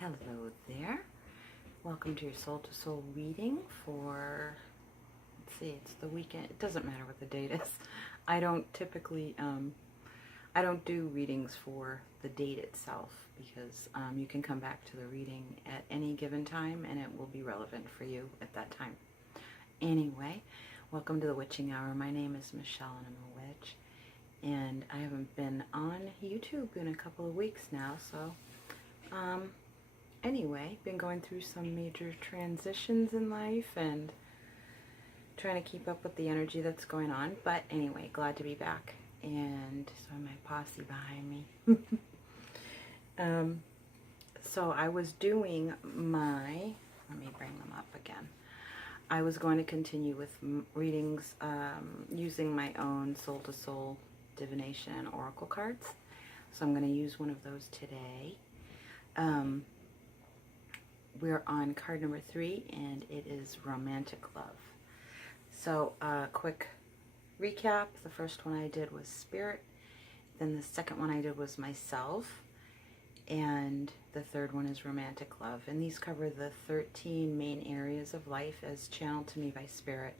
Hello there. Welcome to your Soul to Soul reading for, let's see, it's the weekend. It doesn't matter what the date is. I don't typically, I don't do readings for the date itself because you can come back to the reading at any given time and it will be relevant for you at that time. Anyway, welcome to the Witching Hour. My name is Michelle and I'm a witch. And I haven't been on YouTube in a couple of weeks now, so anyway, been going through some major transitions in life and trying to keep up with the energy that's going on. But anyway, glad to be back. And so my posse behind me. So I was doing my, let me bring them up again. I was going to continue with readings using my own Soul to Soul divination and oracle cards. So I'm going to use one of those today. We're on card number 3 and it is Romantic Love. So quick recap. The first one I did was Spirit. Then the second one I did was Myself. And the third one is Romantic Love. And these cover the 13 main areas of life as channeled to me by Spirit.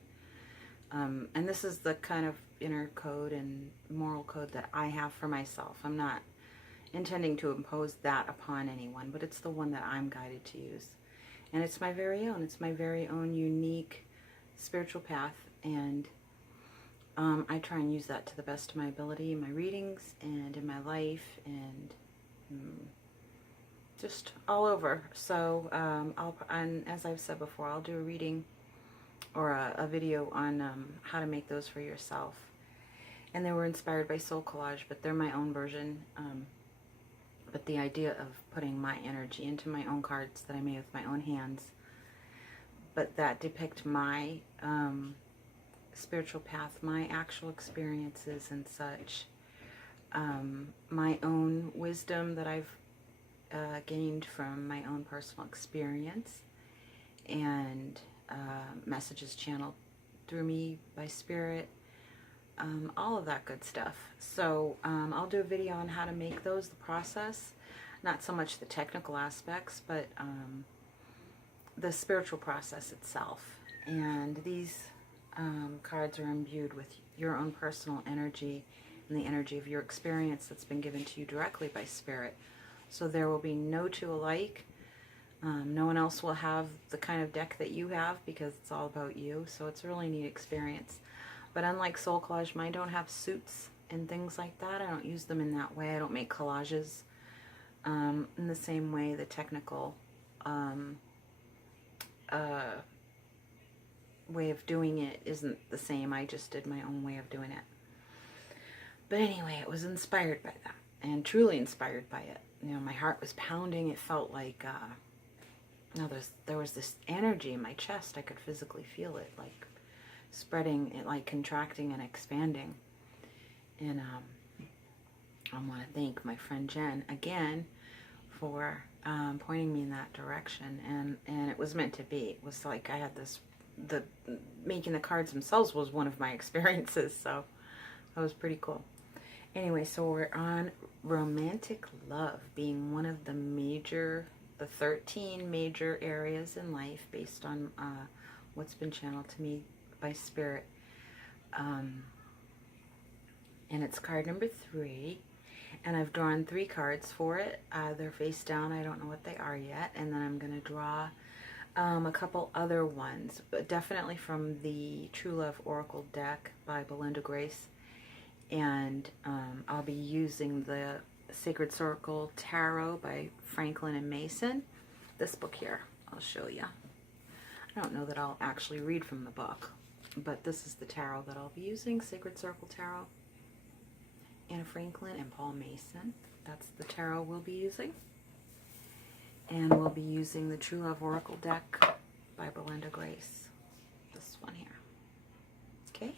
And this is the kind of inner code and moral code that I have for myself. I'm not intending to impose that upon anyone, but it's the one that I'm guided to use. And it's my very own. It's my very own unique spiritual path. And I try and use that to the best of my ability in my readings and in my life and just all over. So and as I've said before, I'll do a reading or a video on how to make those for yourself. And they were inspired by Soul Collage, but they're my own version. But the idea of putting my energy into my own cards that I made with my own hands, but that depict my spiritual path, my actual experiences and such, my own wisdom that I've gained from my own personal experience, and messages channeled through me by Spirit, all of that good stuff. So I'll do a video on how to make those, the process, not so much the technical aspects, but the spiritual process itself. And these cards are imbued with your own personal energy and the energy of your experience that's been given to you directly by Spirit. So there will be no two alike. No one else will have the kind of deck that you have because it's all about you. So it's a really neat experience. But unlike Soul Collage, mine don't have suits and things like that. I don't use them in that way. I don't make collages in the same way. The technical way of doing it isn't the same. I just did my own way of doing it. But anyway, it was inspired by that and truly inspired by it. You know, my heart was pounding. It felt like there was this energy in my chest. I could physically feel it, like spreading, it like contracting and expanding. And I want to thank my friend Jen again for pointing me in that direction. And it was meant to be. It was like I had this, making the cards themselves was one of my experiences. So that was pretty cool. Anyway, so we're on Romantic Love being one of the 13 major areas in life based on what's been channeled to me by Spirit. And it's card number 3. And I've drawn 3 cards for it. They're face down. I don't know what they are yet. And then I'm going to draw a couple other ones, but definitely from the True Love Oracle deck by Belinda Grace. And I'll be using the Sacred Circle Tarot by Franklin and Mason. This book here, I'll show you. I don't know that I'll actually read from the book, but this is the tarot that I'll be using. Sacred Circle Tarot. Anna Franklin and Paul Mason. That's the tarot we'll be using. And we'll be using the True Love Oracle deck by Belinda Grace. This one here. Okay?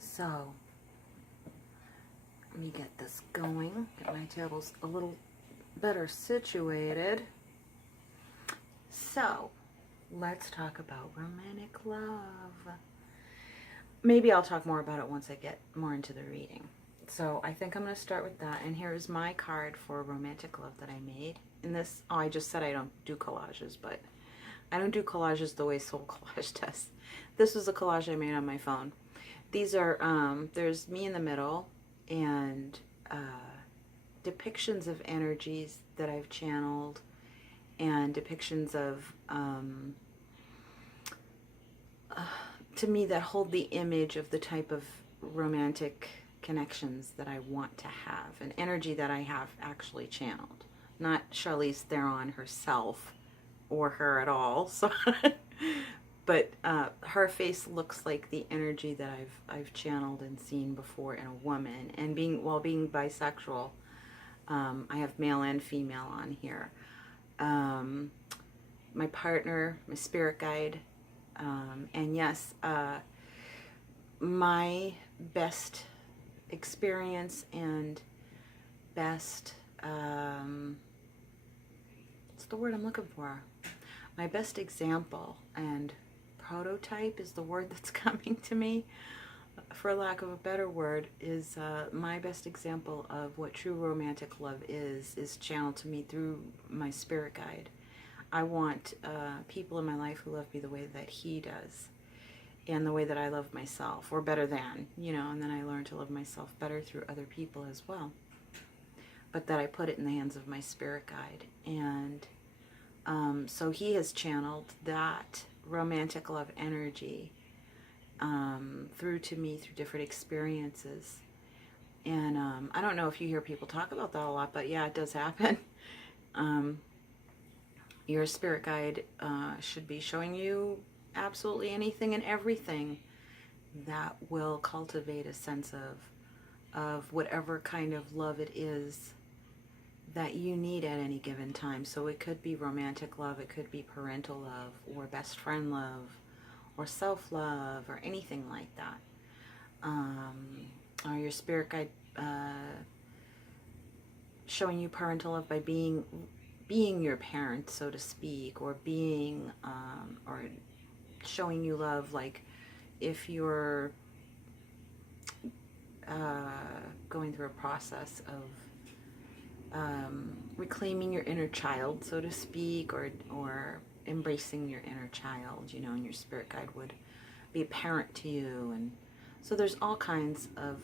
So, let me get this going. Get my tables a little better situated. So, let's talk about romantic love. Maybe I'll talk more about it once I get more into the reading. So I think I'm going to start with that. And here is my card for romantic love that I made. In this, oh, I just said I don't do collages, but I don't do collages the way Soul Collage does. This was a collage I made on my phone. These are, there's me in the middle and depictions of energies that I've channeled and depictions of, to me, that hold the image of the type of romantic connections that I want to have, an energy that I have actually channeled. Not Charlize Theron herself or her at all, so but her face looks like the energy that I've channeled and seen before in a woman. And while being bisexual, I have male and female on here. My partner, my spirit guide, and yes, my best experience and best, what's the word I'm looking for? My best example and prototype is the word that's coming to me, for lack of a better word, is my best example of what true romantic love is channeled to me through my spirit guide. I want people in my life who love me the way that he does, and the way that I love myself, or better than, you know, and then I learn to love myself better through other people as well. But that I put it in the hands of my spirit guide. And so he has channeled that romantic love energy through to me through different experiences. And I don't know if you hear people talk about that a lot, but yeah, it does happen. Your spirit guide should be showing you absolutely anything and everything that will cultivate a sense of whatever kind of love it is that you need at any given time. So it could be romantic love, it could be parental love, or best friend love, or self-love, or anything like that. Or your spirit guide showing you parental love by being your parent, so to speak, or being, or showing you love, like if you're going through a process of reclaiming your inner child, so to speak, or embracing your inner child, you know, and your spirit guide would be a parent to you. And so there's all kinds of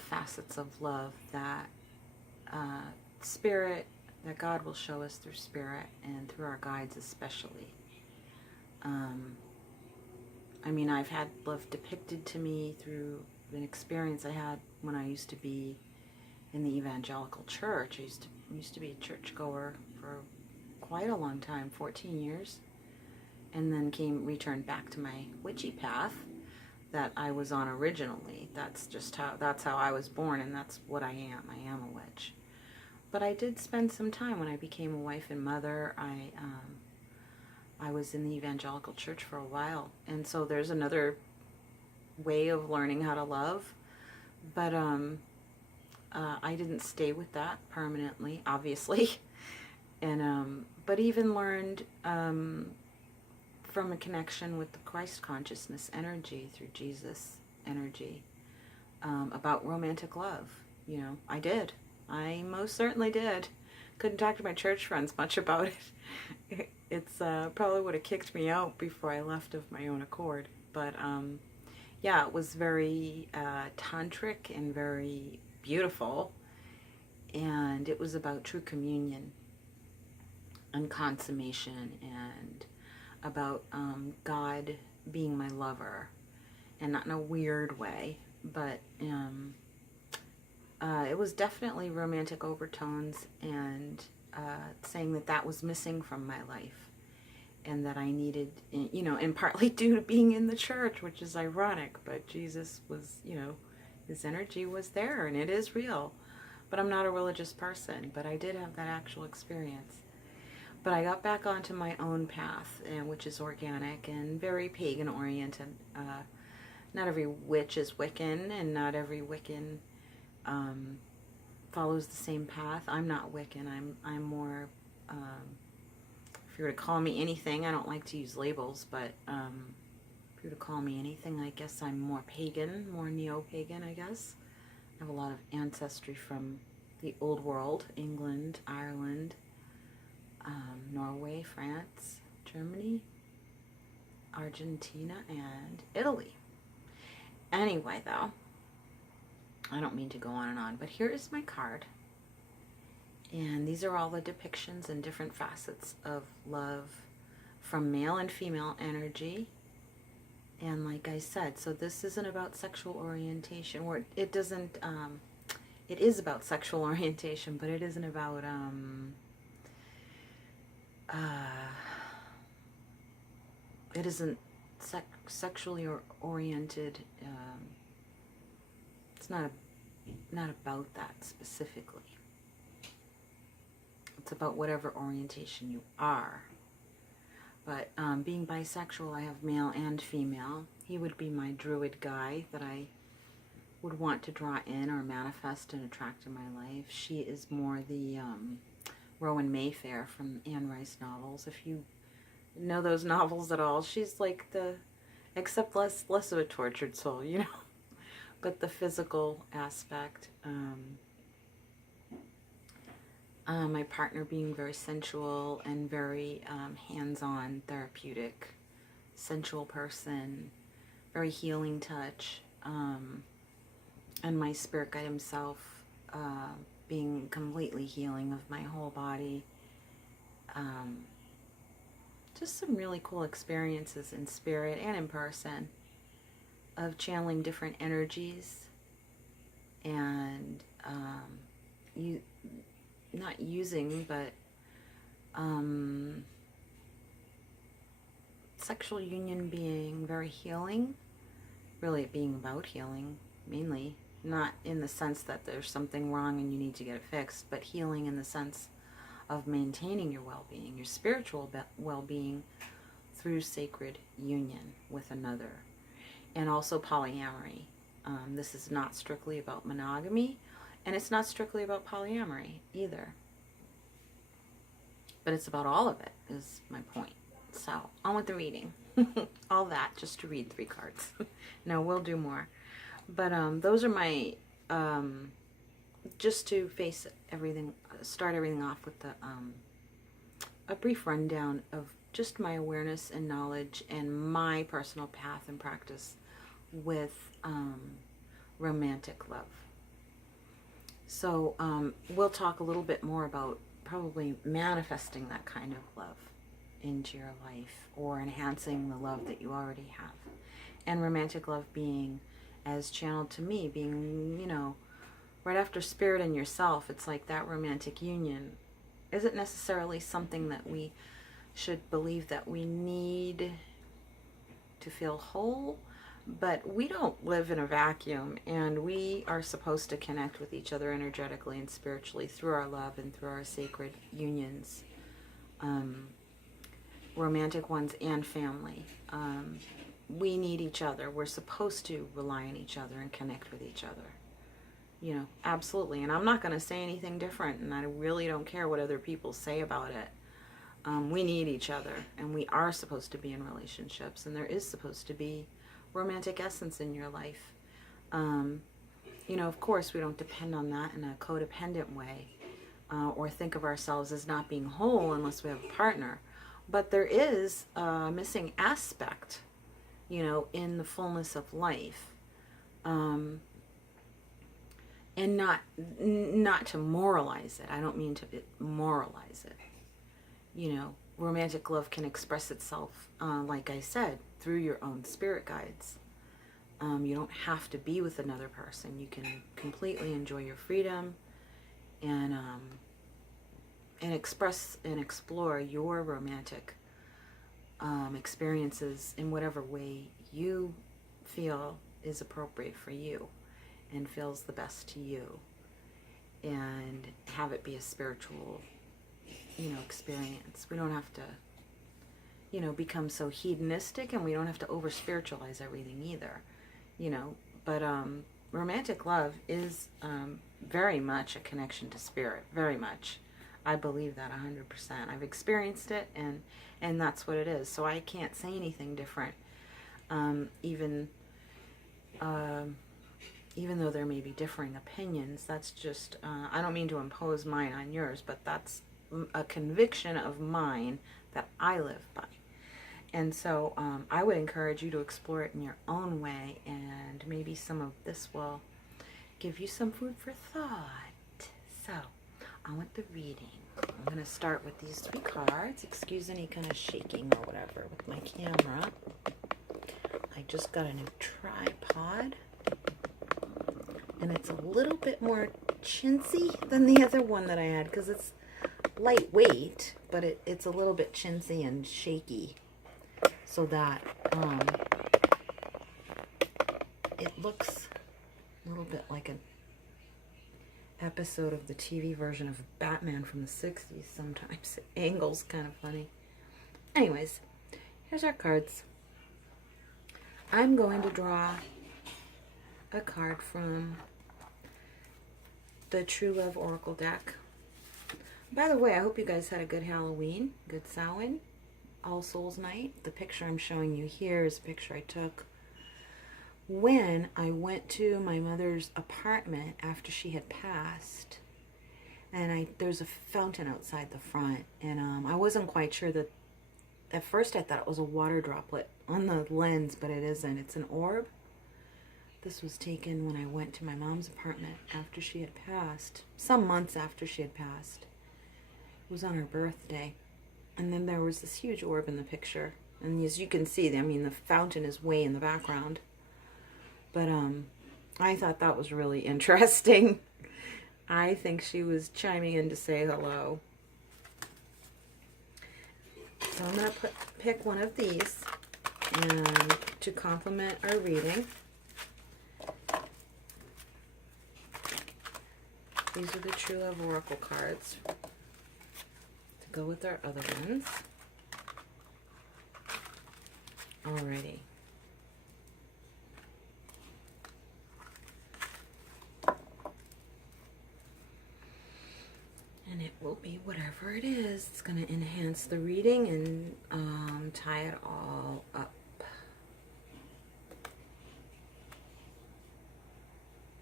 facets of love that spirit, that God will show us through spirit and through our guides especially. I mean, I've had love depicted to me through an experience I had when I used to be in the evangelical church. I used to be a churchgoer for quite a long time, 14 years, and then returned back to my witchy path that I was on originally. That's how I was born, and that's what I am. I am a witch. But I did spend some time when I became a wife and mother. I was in the evangelical church for a while, and so there's another way of learning how to love. But I didn't stay with that permanently, obviously, and but even learned from a connection with the Christ consciousness energy through Jesus energy about romantic love. You know, I did. I most certainly did. Couldn't talk to my church friends much about it. It's probably would have kicked me out before I left of my own accord. But yeah, it was very tantric and very beautiful. And it was about true communion and consummation, and about God being my lover. And not in a weird way, but it was definitely romantic overtones, and saying that was missing from my life, and that I needed, you know, and partly due to being in the church, which is ironic, but Jesus was, you know, his energy was there, and it is real. But I'm not a religious person, but I did have that actual experience. But I got back onto my own path, which is organic and very pagan-oriented. Not every witch is Wiccan, and not every Wiccan follows the same path. I'm not Wiccan. I'm more, if you were to call me anything, I don't like to use labels, but if you you were to call me anything, I guess I'm more pagan, more neo-pagan, I guess. I have a lot of ancestry from the old world, England, Ireland, Norway, France, Germany, Argentina, and Italy. Anyway, though, I don't mean to go on and on, but here is my card. And these are all the depictions and different facets of love from male and female energy. And like I said, so this isn't about sexual orientation, or it doesn't, it is about sexual orientation, but it isn't about, it isn't sexually oriented, it's not about that specifically. It's about whatever orientation you are. But being bisexual, I have male and female. He would be my druid guy that I would want to draw in or manifest and attract in my life. She is more the Rowan Mayfair from Anne Rice novels. If you know those novels at all, she's like the, except less of a tortured soul, you know. But the physical aspect. My partner being very sensual and very hands-on, therapeutic, sensual person, very healing touch, and my spirit guide himself being completely healing of my whole body. Just some really cool experiences in spirit and in person of channeling different energies and not using, but sexual union being very healing, really it being about healing, mainly, not in the sense that there's something wrong and you need to get it fixed, but healing in the sense of maintaining your well-being, your spiritual well-being through sacred union with another. And also polyamory. This is not strictly about monogamy, and it's not strictly about polyamory either. But it's about all of it, is my point. So, on with the reading. All that, just to read 3 cards. No, we'll do more. But those are my, just to face everything, start everything off with the, a brief rundown of just my awareness and knowledge and my personal path and practice with romantic love. So we'll talk a little bit more about probably manifesting that kind of love into your life or enhancing the love that you already have. And romantic love being, as channeled to me, being, you know, right after spirit and yourself, it's like that romantic union isn't necessarily something that we should believe that we need to feel whole. But we don't live in a vacuum, and we are supposed to connect with each other energetically and spiritually through our love and through our sacred unions, romantic ones and family. We need each other. We're supposed to rely on each other and connect with each other. You know, absolutely. And I'm not going to say anything different, and I really don't care what other people say about it. We need each other, and we are supposed to be in relationships, and there is supposed to be romantic essence in your life. You know, of course, we don't depend on that in a codependent way or think of ourselves as not being whole unless we have a partner. But there is a missing aspect, you know, in the fullness of life. And not to moralize it. I don't mean to moralize it. You know, romantic love can express itself, like I said, through your own spirit guides. You don't have to be with another person. You can completely enjoy your freedom and express and explore your romantic experiences in whatever way you feel is appropriate for you and feels the best to you, and have it be a spiritual, you know, experience. We don't have to, you know, become so hedonistic, and we don't have to over spiritualize everything either, you know. But romantic love is very much a connection to spirit, very much. I believe that 100%. I've experienced it, and that's what it is. So I can't say anything different. even even though there may be differing opinions. That's just, I don't mean to impose mine on yours, but that's a conviction of mine that I live by. And so I would encourage you to explore it in your own way, and maybe some of this will give you some food for thought. So, on with the reading. I'm going to start with these 3 cards. Excuse any kind of shaking or whatever with my camera. I just got a new tripod, and it's a little bit more chintzy than the other one that I had, because it's lightweight, but it's a little bit chintzy and shaky, so that it looks a little bit like an episode of the TV version of Batman from the 60s sometimes. The angle's kind of funny. Anyways, here's our cards. I'm going to draw a card from the True Love Oracle deck. By the way, I hope you guys had a good Halloween, good Samhain, All Souls Night. The picture I'm showing you here is a picture I took when I went to my mother's apartment after she had passed. And there's a fountain outside the front, and I wasn't quite sure that, at first I thought it was a water droplet on the lens, but it isn't. It's an orb. This was taken when I went to my mom's apartment after she had passed, some months after she had passed. It was on her birthday. And then there was this huge orb in the picture. And as you can see, I mean, the fountain is way in the background. But I thought that was really interesting. I think she was chiming in to say hello. So I'm going to pick one of these and to complement our reading. These are the True Love Oracle cards to go with our other ones. Alrighty. And it will be whatever it is. It's going to enhance the reading and tie it all up.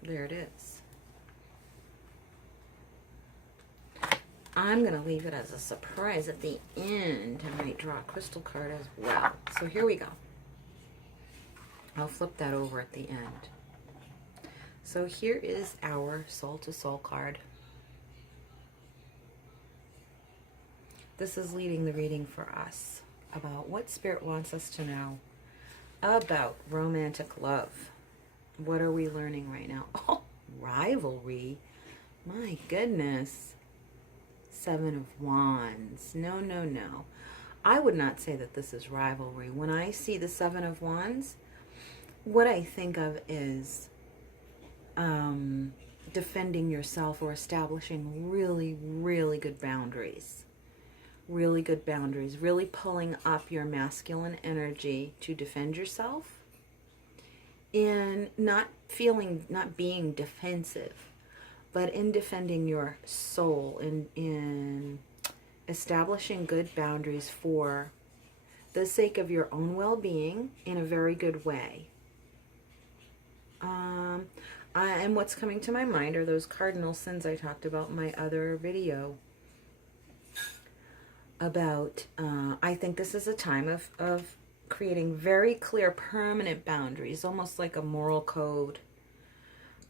There it is. I'm going to leave it as a surprise at the end. I might draw a crystal card as well. So here we go. I'll flip that over at the end. So here is our Soul to Soul card. This is leading the reading for us about what Spirit wants us to know about romantic love. What are we learning right now? Oh, rivalry. My goodness. 7 of Wands. No, no, no. I would not say that this is rivalry. When I see the 7 of Wands, what I think of is defending yourself or establishing really, really good boundaries. Really good boundaries. Really pulling up your masculine energy to defend yourself and not being defensive, but in defending your soul, in establishing good boundaries for the sake of your own well-being in a very good way. And what's coming to my mind are those cardinal sins I talked about in my other video about, I think this is a time of creating very clear permanent boundaries, almost like a moral code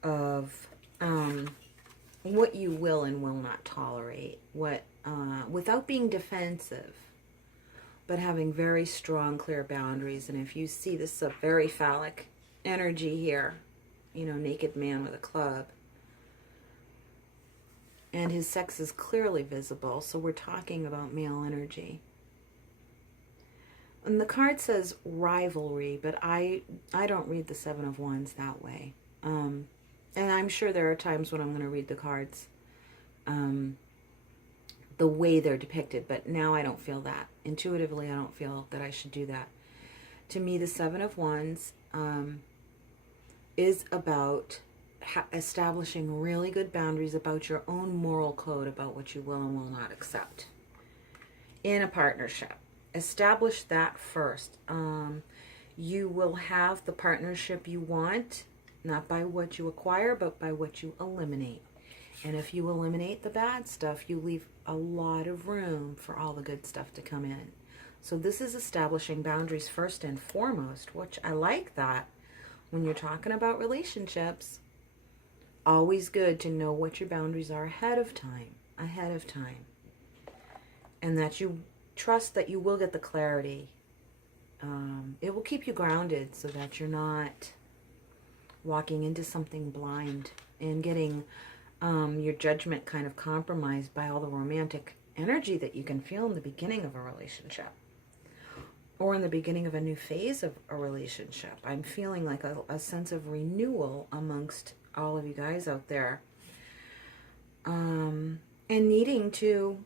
of what you will and will not tolerate, what without being defensive, but having very strong, clear boundaries. And if you see, this is a very phallic energy here, you know, naked man with a club. And his sex is clearly visible, so we're talking about male energy. And the card says rivalry, but I don't read the 7 of Wands that way. And I'm sure there are times when I'm going to read the cards the way they're depicted, but now I don't feel that. Intuitively, I don't feel that I should do that. To me, the 7 of Wands is about establishing really good boundaries about your own moral code, about what you will and will not accept in a partnership. Establish that first. You will have the partnership you want, not by what you acquire, but by what you eliminate. And if you eliminate the bad stuff, you leave a lot of room for all the good stuff to come in. So this is establishing boundaries first and foremost, which I like that. When you're talking about relationships, always good to know what your boundaries are ahead of time. And that you trust that you will get the clarity. It will keep you grounded so that you're not walking into something blind and getting your judgment kind of compromised by all the romantic energy that you can feel in the beginning of a relationship or in the beginning of a new phase of a relationship. I'm feeling like a sense of renewal amongst all of you guys out there, and needing to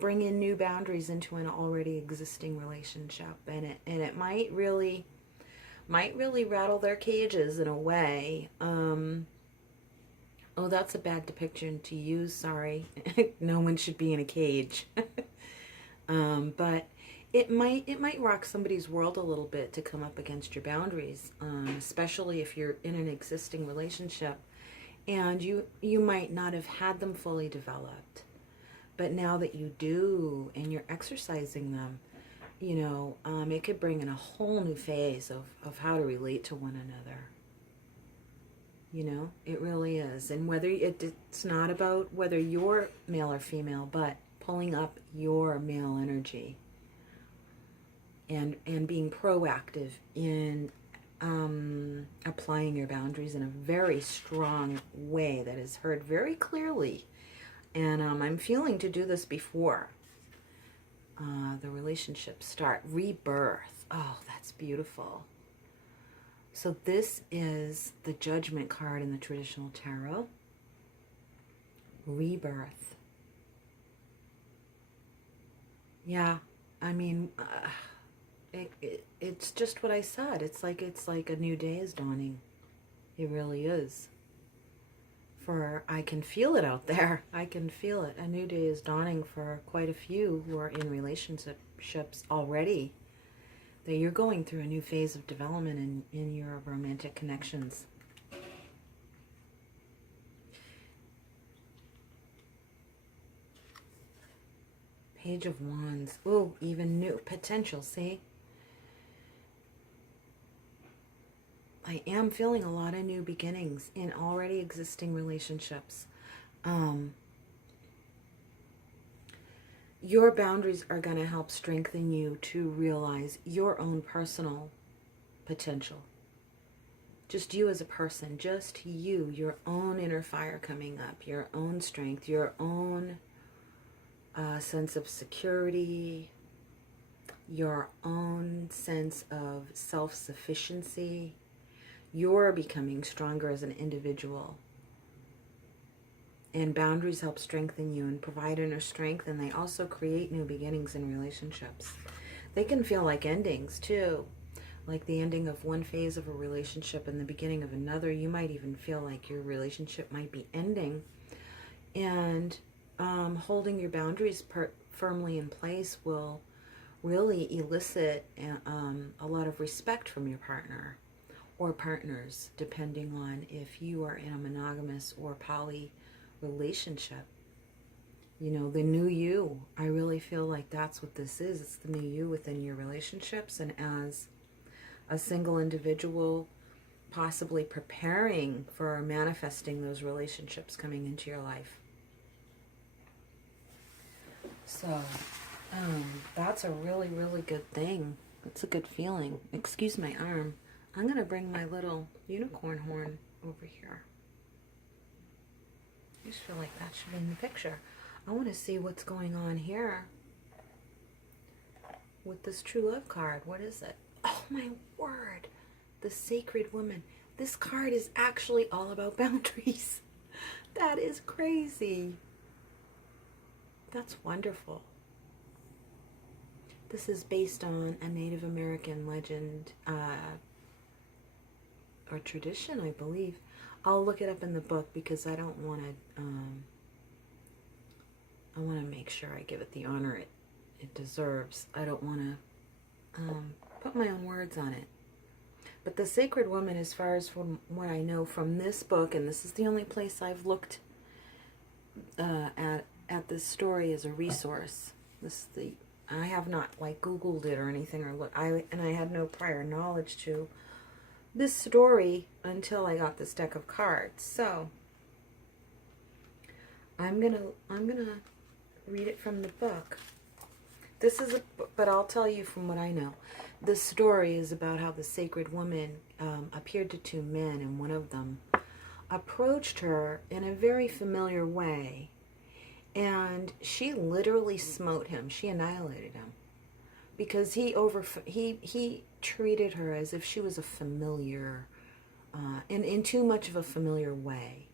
bring in new boundaries into an already existing relationship, and it might really rattle their cages in a way. Oh, that's a bad depiction to use, sorry. No one should be in a cage. But it might rock somebody's world a little bit to come up against your boundaries, especially if you're in an existing relationship and you might not have had them fully developed. But now that you do and you're exercising them, you know, it could bring in a whole new phase of how to relate to one another. You know, it really is. And whether it's not about whether you're male or female, but pulling up your male energy and being proactive in applying your boundaries in a very strong way that is heard very clearly. And I'm feeling to do this before the relationship start. Rebirth. Oh, that's beautiful. So this is the Judgment card in the traditional tarot. Rebirth. Yeah, I mean, it's just what I said. It's like a new day is dawning. It really is. I can feel it out there. I can feel it. A new day is dawning for quite a few who are in relationships already. That you're going through a new phase of development in your romantic connections. Page of Wands. Ooh, even new potential, see? I am feeling a lot of new beginnings in already existing relationships. Your boundaries are going to help strengthen you to realize your own personal potential. Just you as a person, just you, your own inner fire coming up, your own strength, your own sense of security, your own sense of self-sufficiency. You're becoming stronger as an individual. And boundaries help strengthen you and provide inner strength, and they also create new beginnings in relationships. They can feel like endings too, like the ending of one phase of a relationship and the beginning of another. You might even feel like your relationship might be ending, and holding your boundaries firmly in place will really elicit a lot of respect from your partner or partners, depending on if you are in a monogamous or poly relationship. You know, the new you. I really feel like that's what this is. It's the new you within your relationships, and as a single individual, possibly preparing for manifesting those relationships coming into your life. So that's a really, really good thing. It's a good feeling. Excuse my arm. I'm going to bring my little unicorn horn over here. I just feel like that should be in the picture. I want to see what's going on here with this True Love card. What is it? Oh my word. The Sacred Woman. This card is actually all about boundaries. That is crazy. That's wonderful. This is based on a Native American legend or tradition, I believe. I'll look it up in the book because I don't want to, I want to make sure I give it the honor it deserves. I don't want to put my own words on it. But the sacred woman, as far as from what I know from this book, and this is the only place I've looked at this story as a resource. I have not like Googled it or anything, or I had no prior knowledge to this story until I got this deck of cards. So I'm gonna read it from the book. But I'll tell you from what I know. This story is about how the sacred woman appeared to two men, and one of them approached her in a very familiar way, and she literally smote him. She annihilated him because he treated her as if she was a familiar, in too much of a familiar way,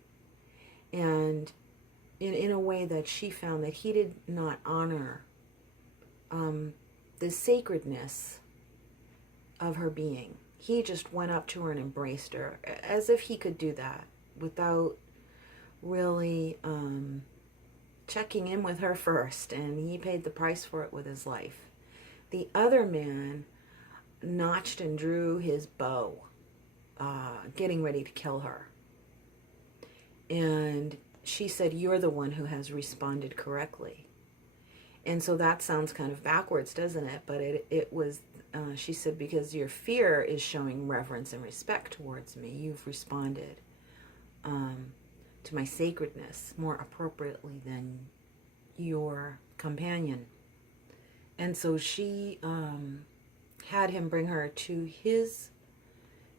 and in a way that she found that he did not honor the sacredness of her being. He just went up to her and embraced her as if he could do that without really checking in with her first, and he paid the price for it with his life. The other man notched and drew his bow, getting ready to kill her. And she said, "You're the one who has responded correctly." And so that sounds kind of backwards, doesn't it? But it was, she said, because your fear is showing reverence and respect towards me. You've responded to my sacredness more appropriately than your companion. And so she had him bring her to his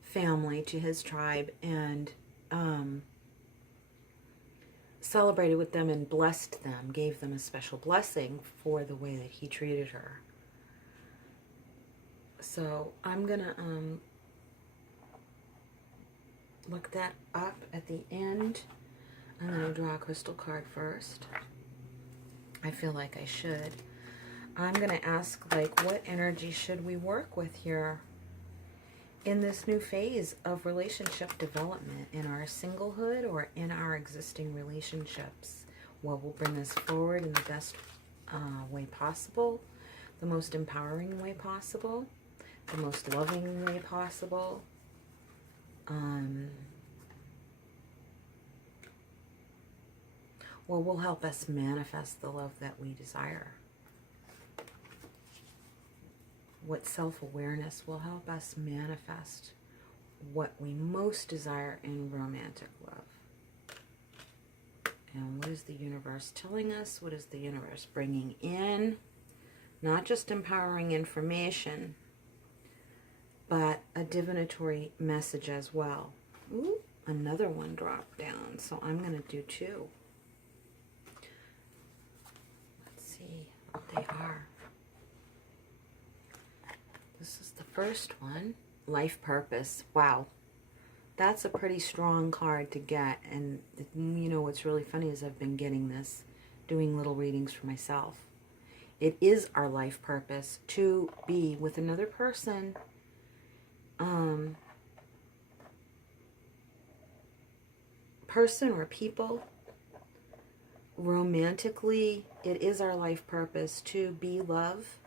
family, to his tribe, and celebrated with them and blessed them, gave them a special blessing for the way that he treated her. So I'm gonna look that up at the end. I'm gonna draw a crystal card first. I feel like I should. I'm gonna ask, like, what energy should we work with here in this new phase of relationship development, in our singlehood or in our existing relationships? What will bring us forward in the best way possible, the most empowering way possible, the most loving way possible? What will help us manifest the love that we desire? What self-awareness will help us manifest what we most desire in romantic love? And what is the universe telling us? What is the universe bringing in? Not just empowering information, but a divinatory message as well. Ooh, another one dropped down, so I'm going to do two. Let's see what they are. This is the first one, life purpose. Wow, that's a pretty strong card to get. And you know what's really funny is I've been getting this, doing little readings for myself. It is our life purpose to be with another person, person or people, romantically. It is our life purpose to be love,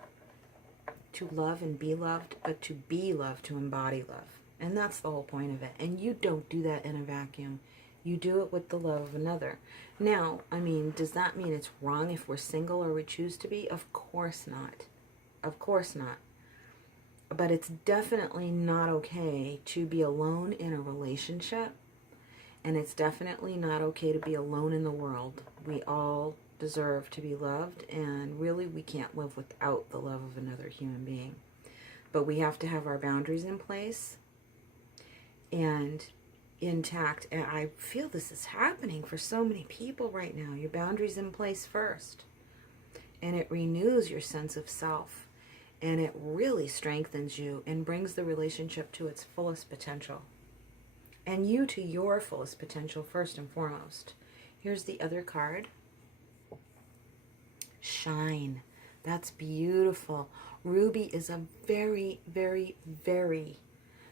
to love and be loved, but to be loved, to embody love. And that's the whole point of it. And you don't do that in a vacuum. You do it with the love of another. Now, I mean, does that mean it's wrong if we're single or we choose to be? Of course not. Of course not. But it's definitely not okay to be alone in a relationship. And it's definitely not okay to be alone in the world. We all deserve to be loved, and really we can't live without the love of another human being. But we have to have our boundaries in place and intact. And I feel this is happening for so many people right now. Your boundaries in place first, and it renews your sense of self, and it really strengthens you and brings the relationship to its fullest potential, and you to your fullest potential first and foremost. Here's the other card. Shine. That's beautiful. Ruby is a very, very, very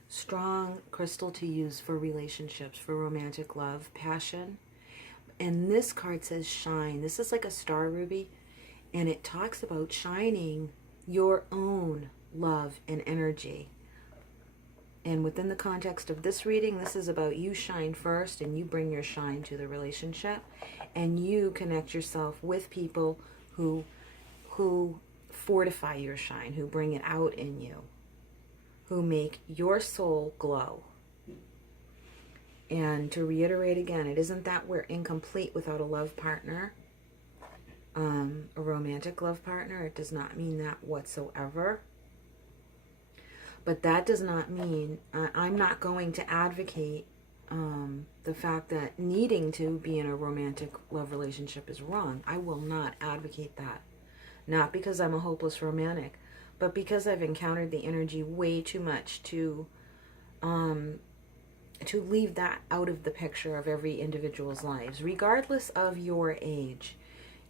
strong crystal to use for relationships, for romantic love, passion. And this card says shine. This is like a star ruby, and it talks about shining your own love, and energy. And within the context of this reading, this is about you shine first and you bring your shine to the relationship, and you connect yourself with people who fortify your shine, who bring it out in you, who make your soul glow. And to reiterate again, it isn't that we're incomplete without a love partner, a romantic love partner. It does not mean that whatsoever. But that does not mean, I'm not going to advocate the fact that needing to be in a romantic love relationship is wrong. I will not advocate that. Not because I'm a hopeless romantic, but because I've encountered the energy way too much to leave that out of the picture of every individual's lives, regardless of your age,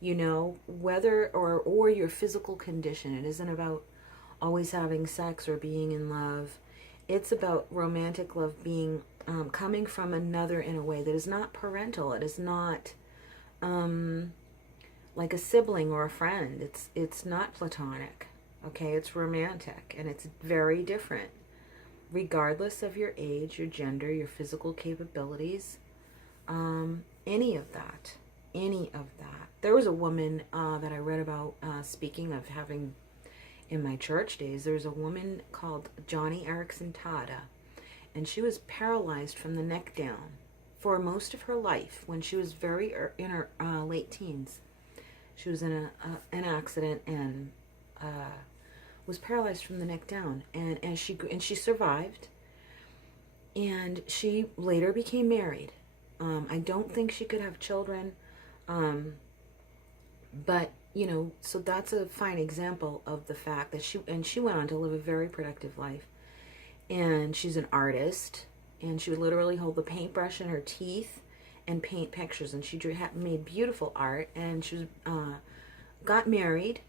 you know, whether or your physical condition. It isn't about always having sex or being in love. It's about romantic love being coming from another in a way that is not parental. It is not like a sibling or a friend. It's not platonic. Okay, it's romantic, and it's very different, regardless of your age, your gender, your physical capabilities, any of that. There was a woman that I read about, speaking of having in my church days, there's a woman called Johnny Erickson Tada, and she was paralyzed from the neck down for most of her life. When she was in her late teens, she was in an accident and was paralyzed from the neck down, and she survived, and she later became married. I don't think she could have children, but you know, so that's a fine example of the fact that she went on to live a very productive life. And she's an artist, and she would literally hold the paintbrush in her teeth and paint pictures, and she made beautiful art, and she was, got married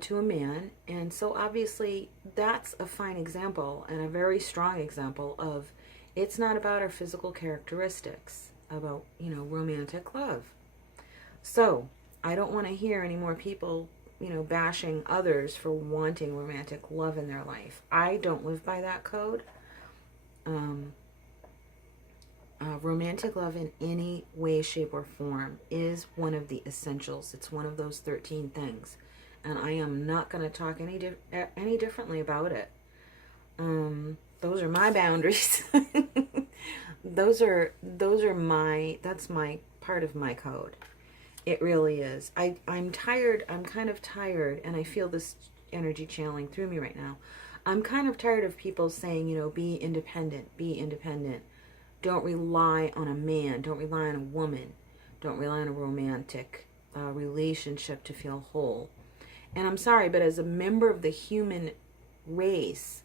to a man. And so obviously that's a fine example and a very strong example of, it's not about our physical characteristics, about, you know, romantic love. So I don't want to hear any more people, you know, bashing others for wanting romantic love in their life. I don't live by that code. Romantic love in any way, shape, or form is one of the essentials. It's one of those 13 things. And I am not going to talk any differently about it. Those are my boundaries. That's my part of my code. It really is. I'm tired. I'm kind of tired, and I feel this energy channeling through me right now. I'm kind of tired of people saying, you know, be independent, be independent. Don't rely on a man. Don't rely on a woman. Don't rely on a romantic relationship to feel whole. And I'm sorry, but as a member of the human race,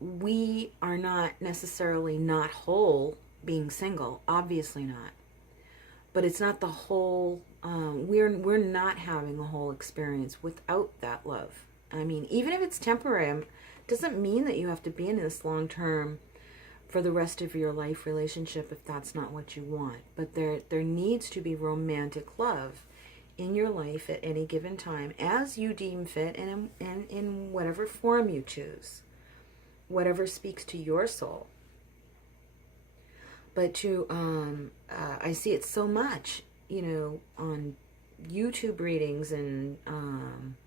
we are not necessarily not whole being single. Obviously not. But it's not the whole, we're not having a whole experience without that love. I mean, even if it's temporary, it doesn't mean that you have to be in this long-term, for the rest of your life relationship if that's not what you want. But there needs to be romantic love in your life at any given time, as you deem fit, and in whatever form you choose, whatever speaks to your soul. But I see it so much, you know, on YouTube readings, and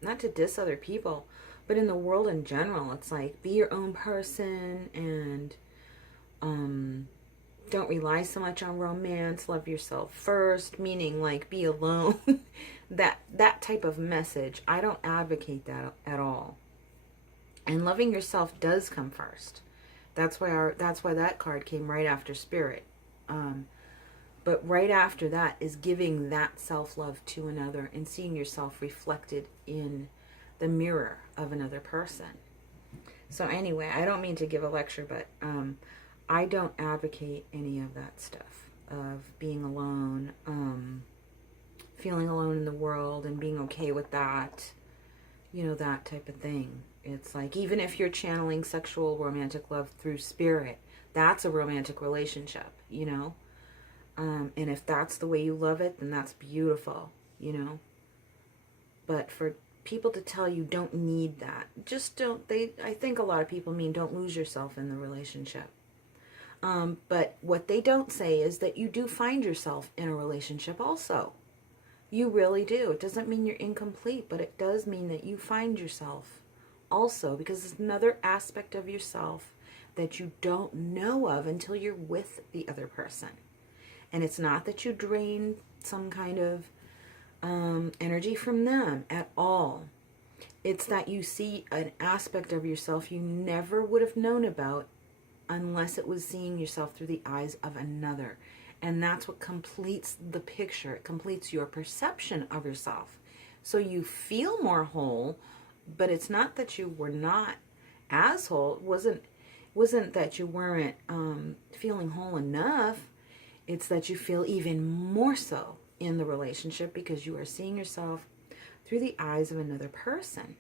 not to diss other people, but in the world in general, it's like, be your own person, and don't rely so much on romance, love yourself first, meaning like be alone. that type of message, I don't advocate that at all. And loving yourself does come first. That's why that card came right after Spirit. But right after that is giving that self-love to another and seeing yourself reflected in the mirror of another person. So anyway, I don't mean to give a lecture, but I don't advocate any of that stuff of being alone, feeling alone in the world and being okay with that, you know, that type of thing. It's like, even if you're channeling sexual romantic love through Spirit, that's a romantic relationship, you know. And if that's the way you love it, then that's beautiful, you know. But for people to tell you don't need that. Just don't, I think a lot of people mean don't lose yourself in the relationship. But what they don't say is that you do find yourself in a relationship also. You really do. It doesn't mean you're incomplete, but it does mean that you find yourself also, because it's another aspect of yourself that you don't know of until you're with the other person. And it's not that you drain some kind of energy from them at all. It's that you see an aspect of yourself you never would have known about unless it was seeing yourself through the eyes of another. And that's what completes the picture. It completes your perception of yourself. So you feel more whole, but it's not that you were not as whole. It wasn't that you weren't feeling whole enough. It's that you feel even more so in the relationship because you are seeing yourself through the eyes of another person.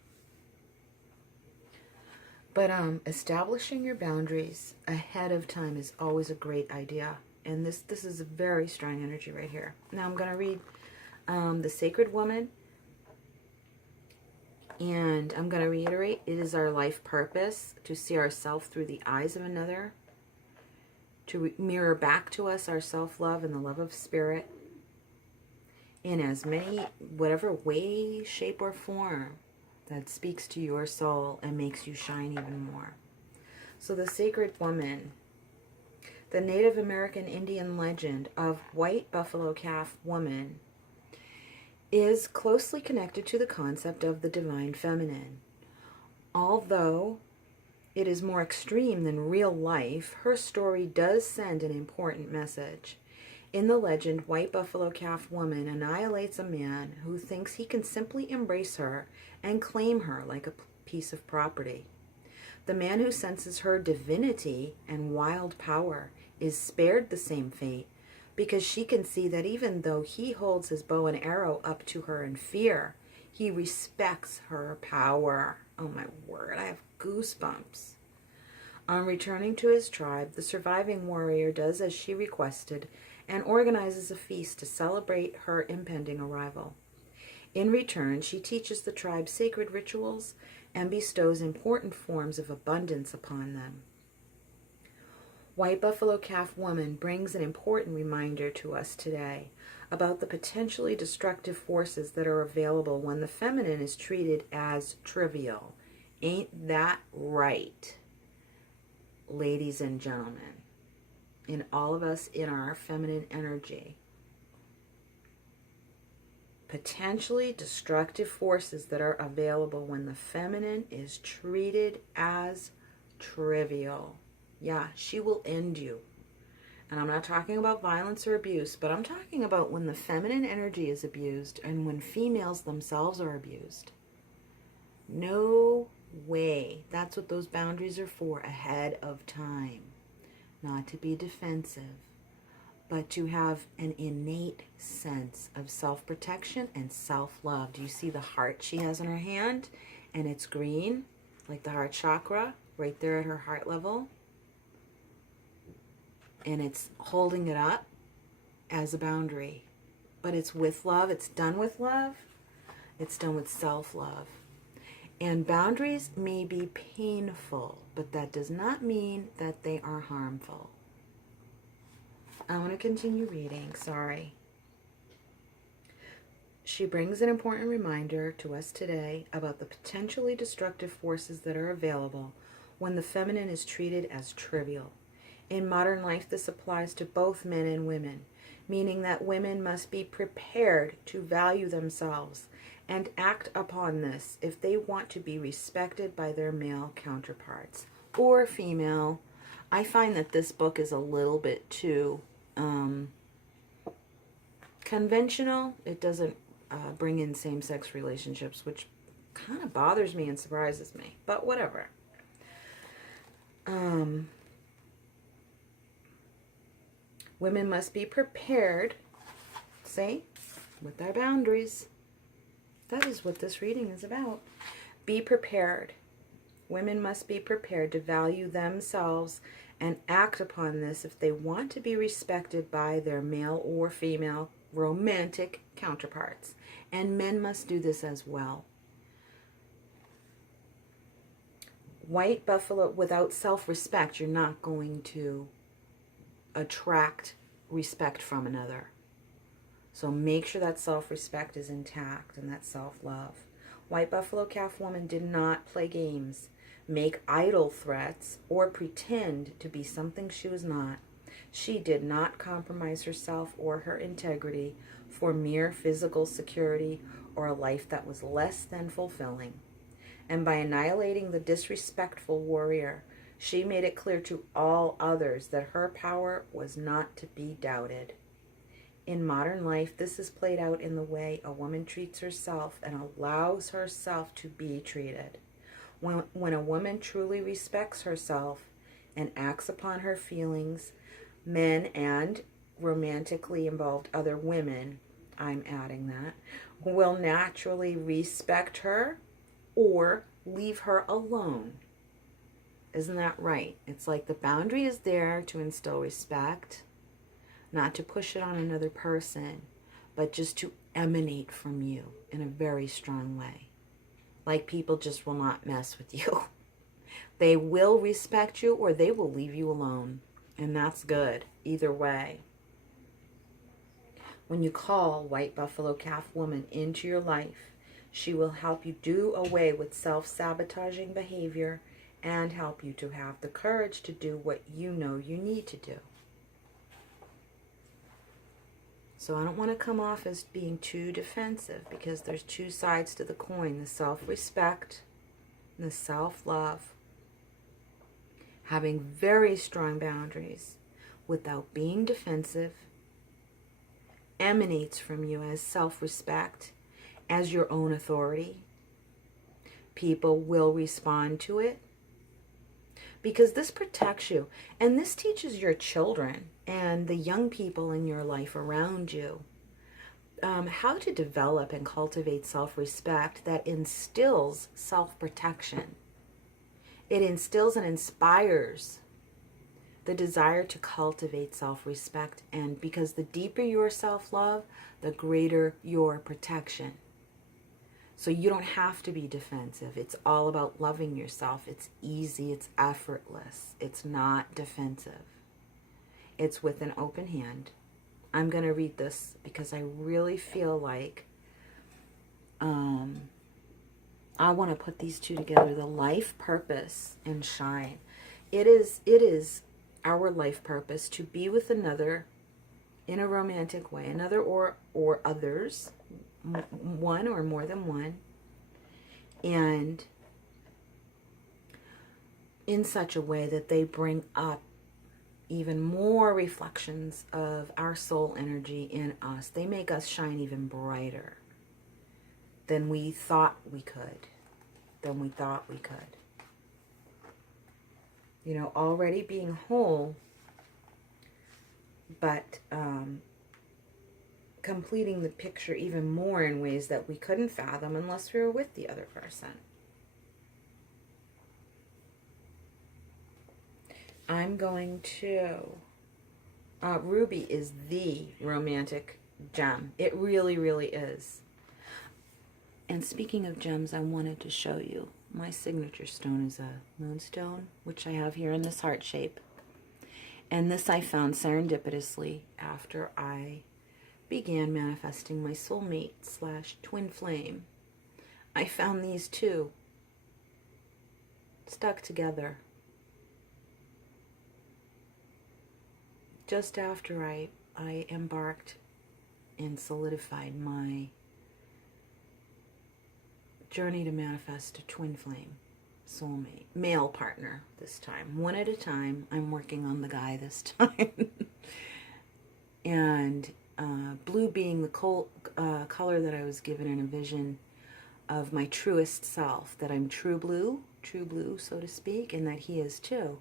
But establishing your boundaries ahead of time is always a great idea. And this is a very strong energy right here. Now I'm going to read The Sacred Woman. And I'm going to reiterate, it is our life purpose to see ourselves through the eyes of another, to mirror back to us our self-love and the love of spirit in as many, whatever way, shape, or form that speaks to your soul and makes you shine even more. So the Sacred Woman, the Native American Indian legend of white buffalo calf woman, is closely connected to the concept of the divine feminine. Although it is more extreme than real life, her story does send an important message. In the legend, white buffalo calf woman annihilates a man who thinks he can simply embrace her and claim her like a piece of property. The man who senses her divinity and wild power is spared the same fate, because she can see that even though he holds his bow and arrow up to her in fear, he respects her power. Oh my word, I have goosebumps. On returning to his tribe, the surviving warrior does as she requested and organizes a feast to celebrate her impending arrival. In return, she teaches the tribe sacred rituals and bestows important forms of abundance upon them. White Buffalo Calf Woman brings an important reminder to us today about the potentially destructive forces that are available when the feminine is treated as trivial. Ain't that right, ladies and gentlemen? In all of us in our feminine energy. Potentially destructive forces that are available when the feminine is treated as trivial. Yeah, she will end you. And I'm not talking about violence or abuse, but I'm talking about when the feminine energy is abused and when females themselves are abused. No way. That's what those boundaries are for, ahead of time. Not to be defensive, but to have an innate sense of self-protection and self-love. Do you see the heart she has in her hand? And it's green, like the heart chakra, right there at her heart level. And it's holding it up as a boundary. But it's with love. It's done with love. It's done with self-love. And boundaries may be painful, but that does not mean that they are harmful. I want to continue reading. Sorry. She brings an important reminder to us today about the potentially destructive forces that are available when the feminine is treated as trivial. In modern life, this applies to both men and women, meaning that women must be prepared to value themselves and act upon this if they want to be respected by their male counterparts or female. I find that this book is a little bit too conventional. It doesn't bring in same-sex relationships, which kind of bothers me and surprises me, but whatever. Women must be prepared, see, with their boundaries. That is what this reading is about. Be prepared. Women must be prepared to value themselves and act upon this if they want to be respected by their male or female romantic counterparts. And men must do this as well. White buffalo, without self-respect, you're not going to attract respect from another. So make sure that self-respect is intact and that self-love. White buffalo calf woman did not play games, make idle threats, or pretend to be something she was not. She did not compromise herself or her integrity for mere physical security or a life that was less than fulfilling. And by annihilating the disrespectful warrior, she made it clear to all others that her power was not to be doubted. In modern life, this is played out in the way a woman treats herself and allows herself to be treated. When a woman truly respects herself and acts upon her feelings, men and romantically involved other women, I'm adding that, will naturally respect her or leave her alone. Isn't that right? It's like the boundary is there to instill respect, not to push it on another person, but just to emanate from you in a very strong way. Like people just will not mess with you. They will respect you or they will leave you alone. And that's good, either way. When you call White Buffalo Calf Woman into your life, she will help you do away with self-sabotaging behavior and help you to have the courage to do what you know you need to do. So I don't want to come off as being too defensive because there's two sides to the coin, the self-respect and the self-love. Having very strong boundaries without being defensive emanates from you as self-respect, as your own authority. People will respond to it because this protects you, and this teaches your children and the young people in your life around you how to develop and cultivate self-respect that instills self-protection. It instills and inspires the desire to cultivate self-respect, and because the deeper your self-love, the greater your protection. So you don't have to be defensive. It's all about loving yourself. It's easy. It's effortless. It's not defensive. It's with an open hand. I'm going to read this because I really feel like I want to put these two together, the life purpose and shine. It is our life purpose to be with another in a romantic way, another or others, one or more than one, and in such a way that they bring up even more reflections of our soul energy in us. They make us shine even brighter than we thought we could, You know, already being whole, but completing the picture even more in ways that we couldn't fathom unless we were with the other person. I'm going to... Ruby is the romantic gem. It really, really is. And speaking of gems, I wanted to show you. My signature stone is a moonstone, which I have here in this heart shape. And this I found serendipitously after I began manifesting my soulmate / twin flame. I found these two stuck together just after I embarked and solidified my journey to manifest a twin flame soulmate, male partner this time, one at a time. I'm working on the guy this time. And blue being the color that I was given in a vision of my truest self, that I'm true blue, so to speak, and that he is too.